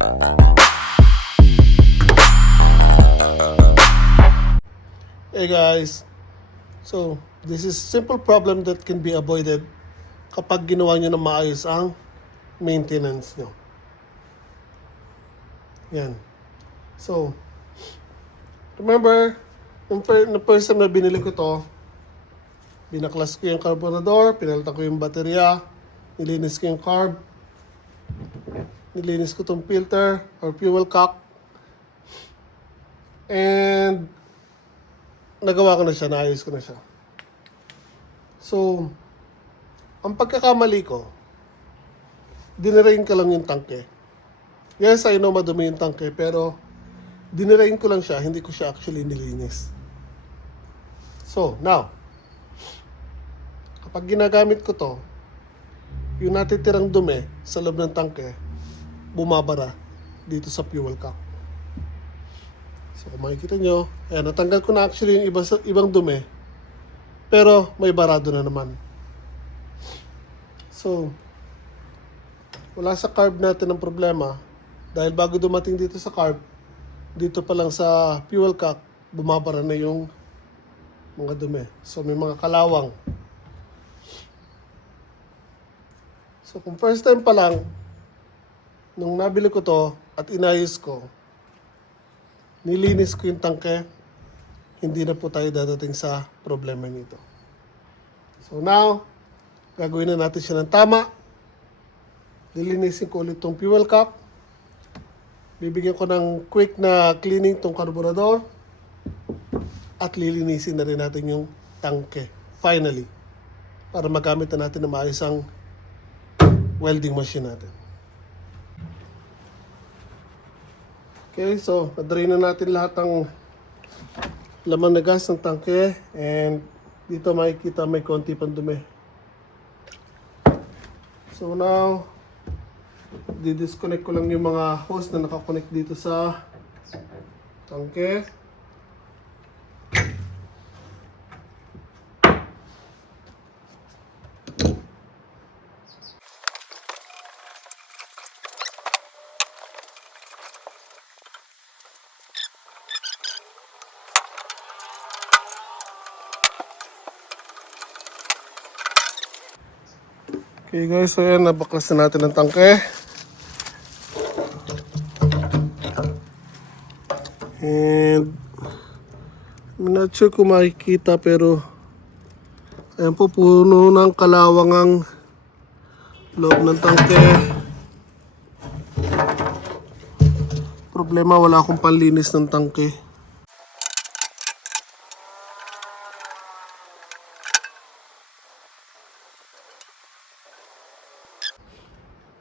Hey guys, so this is simple problem that can be avoided kapag ginawa nyo na maayos ang maintenance nyo. Yan. So, remember, yung first time na binili ko to, binaklas ko yung carburetor, pinalitan ko yung baterya, nilinis ko yung carb, nilinis ko tong filter or fuel cock, and nagawa ko na siya, naayos ko na siya. So, ang pagkakamali ko, dinirain ko lang yung tangke. Yes, I know madumi yung tangke, pero dinirain ko lang siya, hindi ko siya actually nilinis. So, now, kapag ginagamit ko to, yung natitirang dumi sa loob ng tangke, bumabara dito sa fuel cock. So kung makikita nyo, ayan, natanggal ko na actually yung ibang dumi, pero may barado na naman. So, wala sa carb natin ang problema, dahil bago dumating dito sa carb, dito pa lang sa fuel cock, bumabara na yung mga dumi. So may mga kalawang. So kung first time pa lang, nung nabili ko to at inayos ko, nilinis ko yung tangke, hindi na po tayo dadating sa problema nito. So now, gagawin na natin siya ng tama. Lilinisin ko ulit tong fuel cap. Bibigyan ko ng quick na cleaning tong carburetor. At lilinisin na rin natin yung tangke. Finally. Para magamit na natin na maayos ang welding machine natin. Okay, so na-drain na natin lahat ng laman na gas ng tangke, and dito makikita may konti pang dumi. So now, di-disconnect ko lang yung mga hose na nakakonect dito sa tangke. Okay guys, so yan, nabaklas na natin ang tangke. And I'm not sure kung makikita, pero ayan po, puno ng kalawang ang loob ng tangke. Problema, wala akong panlinis ng tangke.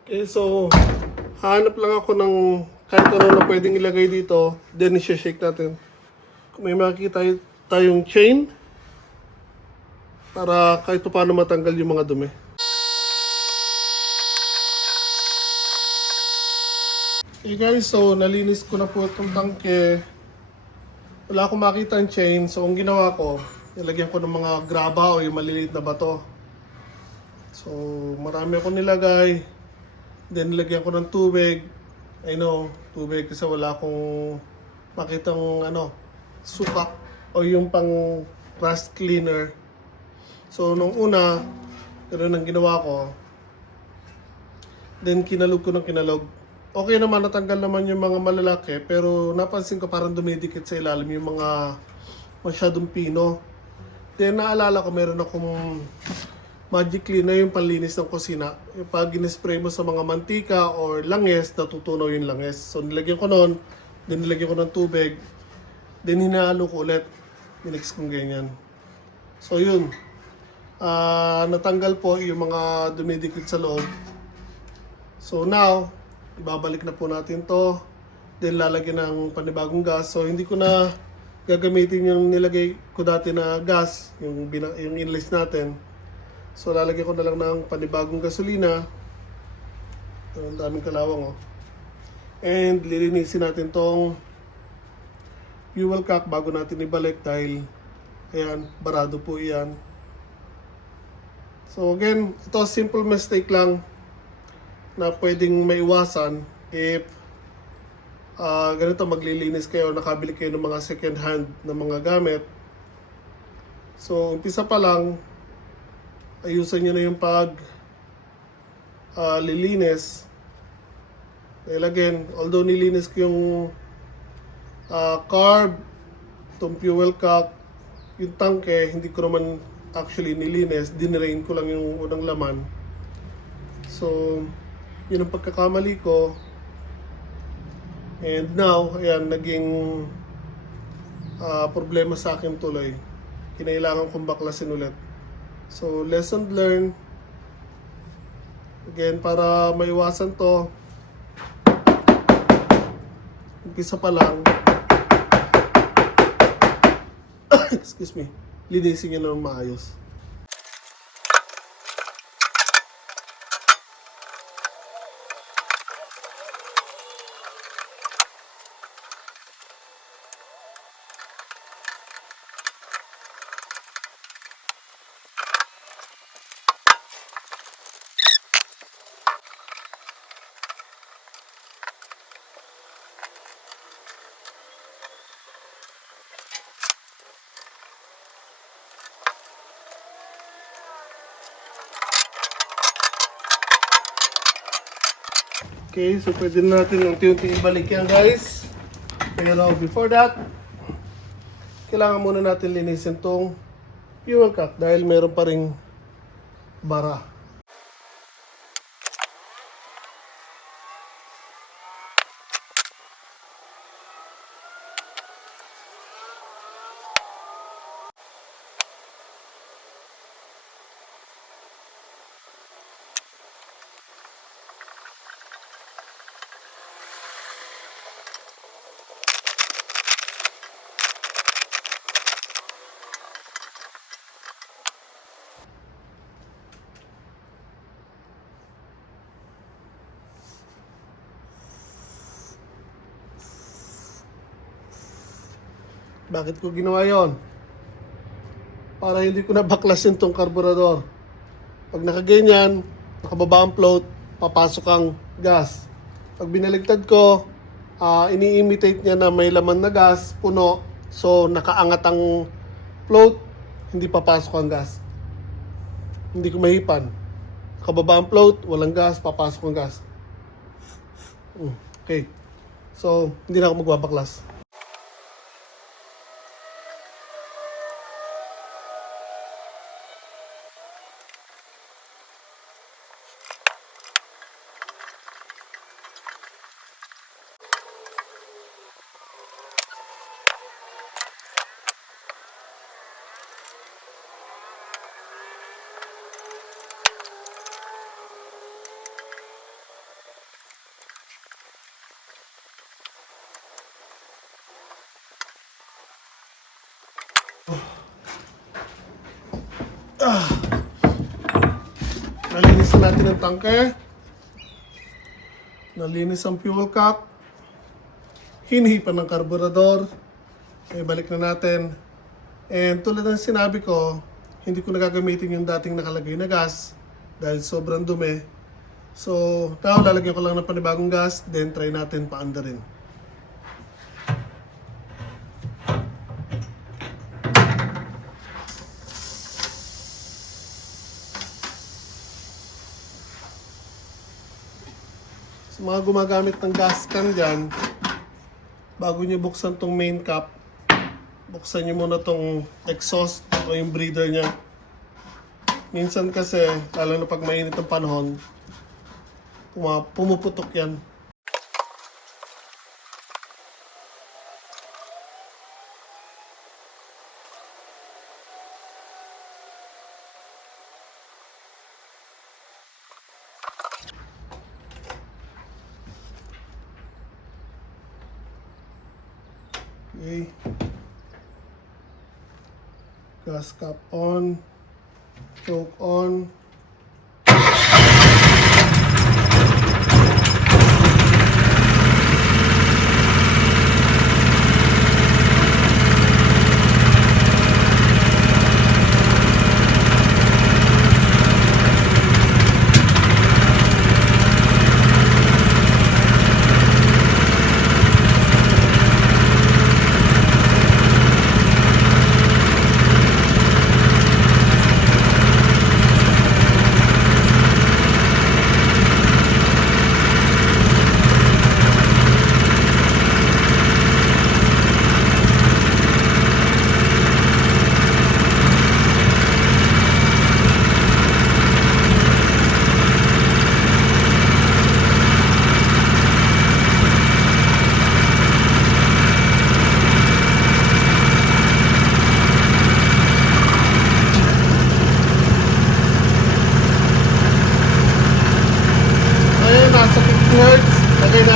Okay, so hanap lang ako ng kahit ano na pwedeng ilagay dito, then i-shake natin. Kung may makikita tayong chain, para kahit paano matanggal yung mga dumi. Okay guys, so nalinis ko na po itong tangke. Wala akong makita ang chain, so ang ginawa ko, nilagyan ko ng mga graba o yung maliliit na bato. So marami akong nilagay. Then nilagyan ko ng tubig. I know, tubig kasi wala akong makitang suka o yung pang rust cleaner. So nung una, ganoon ang ginawa ko. Then kinalog ko ng kinalog. Okay naman, natanggal naman yung mga malalaki, pero napansin ko parang dumidikit sa ilalim yung mga masyadong pino. Then naalala ko meron akong magic cleaner, yung panlinis ng kusina. Yung pag ginispray mo sa mga mantika or langis, natutunaw yung langis. So nilagyan ko nun, then nilagyan ko ng tubig, then hinahalo ko ulit. Minix kong ganyan. So yun, natanggal po yung mga dumidikit sa loob. So now, ibabalik na po natin to. Then lalagyan ng panibagong gas. So hindi ko na gagamitin yung nilagay ko dati na gas, yung inlist natin. So lalagyan ko na lang ng panibagong gasolina. Ang daming kalawang And lilinisin natin tong fuel cock bago natin ibalik, dahil ayan, barado po yan. So again, ito simple mistake lang na pwedeng maiwasan if ganito, maglilinis kayo, nakabili kayo ng mga second hand na mga gamit. So, umpisa pa lang, ayusan nyo na yung lilinis. Dahil again, although nilinis ko yung carb, itong fuel cap, yung tangke, hindi ko naman actually nilinis. Dinrain ko lang yung unang laman. So, yun ang pagkakamali ko. And now, ayan, naging problema sa akin tuloy. Kinailangan kong baklasin ulit. So, lesson learned. Again, para maiwasan to, umpisa pa lang, excuse me, linisin nyo ng maayos. Okay, so pwede natin unti-unti ibalik yan, guys. Pero before that, kailangan muna natin linisin tong fuel cap dahil meron pa ring bara. Bakit ko ginawa yon? Para hindi ko nabaklasin tong karburador. Pag nakaganyan, nakababa ang float, papasok ang gas. Pag binaligtad ko, ini-imitate niya na may laman na gas, puno. So, nakaangat ang float, hindi papasok ang gas. Hindi ko mahipan. Nakababa ang float, walang gas, papasok ang gas. Okay. So, hindi na ako magbabaklas. Nalinis natin ang tangke. Nalinis ang fuel cap. Hinihipan ng karburador. Balik na natin. And tulad ng sinabi ko, hindi ko nagagamitin yung dating nakalagay na gas dahil sobrang dumi. So, now lalagyan ko lang ng panibagong gas, then try natin paandarin. Sa mga gumagamit ng gas can dyan, bago nyo buksan tong main cap, buksan nyo muna tong exhaust o yung breather nya. Minsan kasi, lalo na pag mainit ang panahon, pumuputok yan. Okay. Gas cap on. Choke on.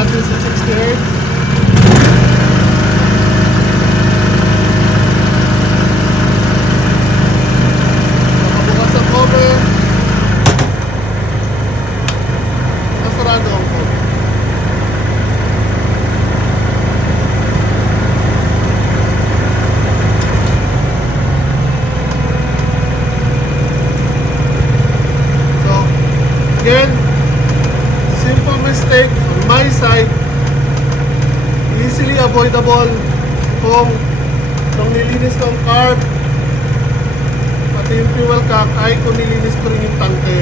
natin sa 68. Nakabukas ang cover. Nasarado ang cover. So, again, simple mistake on my side, easily avoidable kung nung nilinis ko ang carb, pati yung fuel cap, kahit kung nilinis ko rin yung tanke,